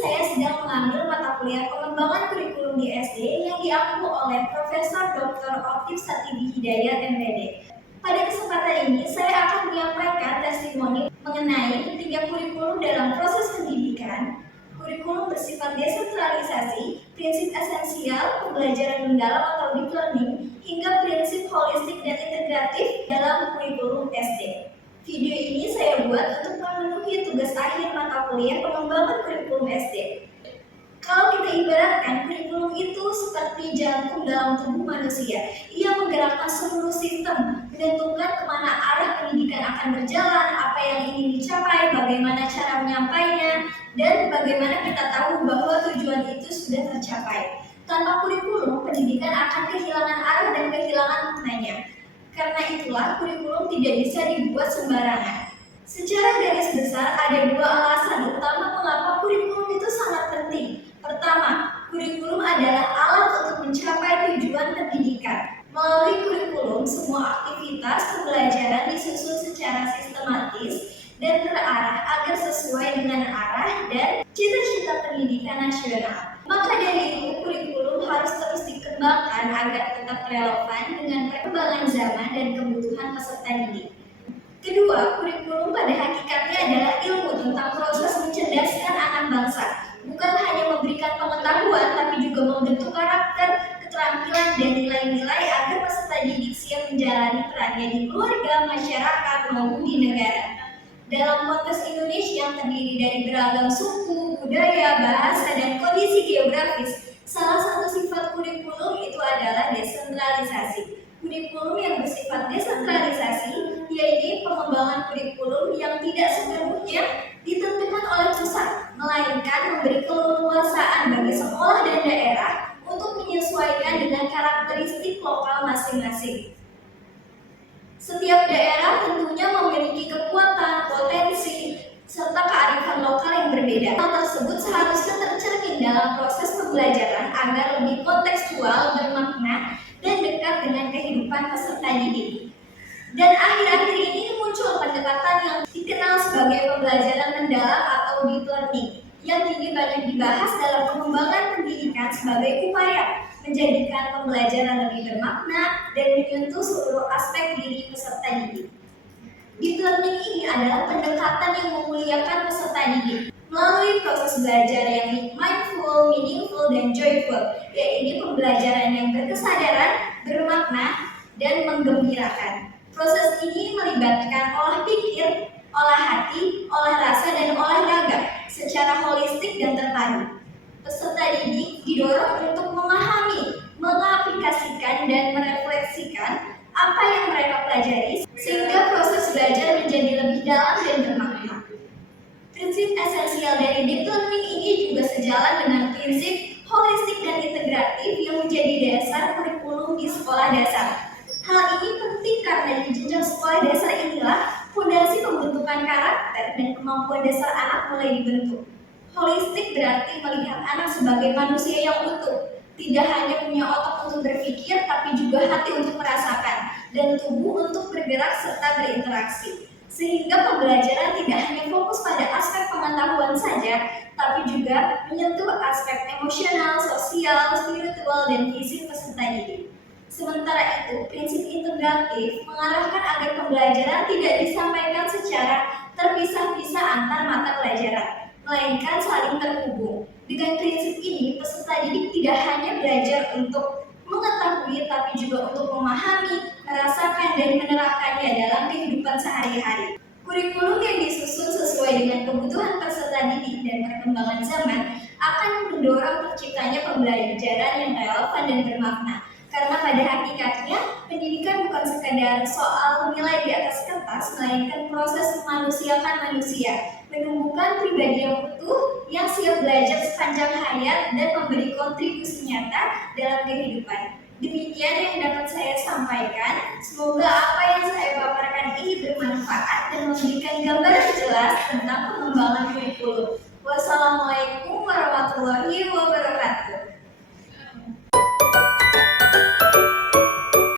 saya sedang mengambil mata kuliah pengembangan kurikulum di SD yang diampu oleh Profesor Dr. Oktib Satibi Hidayat MPD. Pada kesempatan ini, saya akan menyampaikan testimoni mengenai pentingnya kurikulum dalam proses pendidikan. Kurikulum bersifat desentralisasi, prinsip esensial, pembelajaran mendalam atau deep learning, hingga prinsip holistik dan integratif dalam kurikulum SD. Video ini saya buat untuk memenuhi tugas akhir mata kuliah pengembangan kurikulum SD. Kalau kita ibaratkan, kurikulum itu seperti jantung dalam tubuh manusia. Ia menggerakkan seluruh sistem, menentukan kemana arah pendidikan akan berjalan, apa yang ingin dicapai, bagaimana cara menyampainya, dan bagaimana kita tahu bahwa tujuan itu sudah tercapai. Tanpa kurikulum, pendidikan akan kehilangan arah dan kehilangan maknanya. Karena itulah, kurikulum tidak bisa dibuat sembarangan. Secara garis besar, ada dua alasan utama mengapa kurikulum itu sangat penting. Pertama, kurikulum adalah alat untuk mencapai tujuan pendidikan. Melalui kurikulum, semua aktivitas pembelajaran disusun secara sistematis dan terarah agar sesuai dengan arah dan cita-cita pendidikan nasional. Maka dari itu, kurikulum harus terus dikembangkan agar tetap relevan dengan perkembangan zaman dan kebutuhan peserta didik. Kedua, kurikulum pada hakikatnya adalah ilmu tentang proses mencerdaskan anak bangsa. Bukan hanya memberikan pengetahuan, tapi juga membentuk karakter, keterampilan, dan nilai-nilai agar peserta didik siap menjalani perannya di keluarga, masyarakat, maupun di negara. Dalam konteks Indonesia yang terdiri dari beragam suku, budaya, bahasa, dan kondisi geografis, salah satu sifat kurikulum itu adalah desentralisasi. Kurikulum yang bersifat desentralisasi, yaitu pengembangan kurikulum yang tidak sepenuhnya ditentukan oleh pusat, melainkan memberi keleluasaan bagi sekolah dan daerah untuk menyesuaikan dengan karakteristik lokal masing-masing. Setiap daerah tentunya memiliki kekuatan, potensi, serta kearifan lokal yang berbeda. Hal tersebut seharusnya tercermin dalam proses pembelajaran agar lebih kontekstual, bermakna, dan dekat dengan kehidupan peserta didik. Dan akhir-akhir ini muncul pendekatan yang dikenal sebagai pembelajaran mendalam atau deep learning yang kini banyak dibahas dalam pengembangan pendidikan sebagai upaya menjadikan pembelajaran lebih bermakna dan menyentuh seluruh aspek diri peserta didik. Deep learning ini adalah pendekatan yang memuliakan peserta didik melalui proses belajar yang mindful, meaningful, dan joyful, yaitu pembelajaran yang berkesadaran, bermakna, dan menggembirakan. Proses ini melibatkan olah pikir, olah hati, olah rasa, dan olahraga secara holistik dan terpadu. Peserta didik didorong untuk memahami, mengaplikasikan, dan merefleksikan apa yang mereka pelajari sehingga proses belajar menjadi lebih dalam dan bermakna. Prinsip esensial dari deep learning ini juga sejalan dengan prinsip holistik dan integratif yang menjadi dasar kurikulum di sekolah dasar. Hal ini penting karena di jenjang sekolah dasar inilah fondasi pembentukan karakter dan kemampuan dasar anak mulai dibentuk. Holistik berarti melihat anak sebagai manusia yang utuh, tidak hanya punya otak untuk berpikir, tapi juga hati untuk merasakan, dan tubuh untuk bergerak serta berinteraksi. Sehingga pembelajaran tidak hanya fokus pada aspek pengetahuan saja, tapi juga menyentuh aspek emosional, sosial, spiritual, dan fisik peserta didik. Sementara itu, prinsip integratif mengarahkan agar pembelajaran tidak disampaikan secara terpisah-pisah antar mata pelajaran, melainkan saling terhubung. Dengan prinsip ini, peserta didik tidak hanya belajar untuk mengetahui, tapi juga untuk memahami, merasakan, dan menerapkannya dalam kehidupan sehari-hari. Kurikulum yang disusun sesuai dengan kebutuhan peserta didik dan perkembangan zaman akan mendorong terciptanya pembelajaran yang relevan dan bermakna. Karena pada hakikatnya, pendidikan bukan sekadar soal nilai di atas kertas, melainkan proses memanusiakan manusia, menumbuhkan pribadi yang utuh, yang siap belajar sepanjang hayat dan memberi kontribusi nyata dalam kehidupan. Demikian yang dapat saya sampaikan. Semoga apa yang saya paparkan ini bermanfaat dan memberikan gambaran jelas tentang pengembangan kurikulum. Wassalamualaikum warahmatullahi wabarakatuh.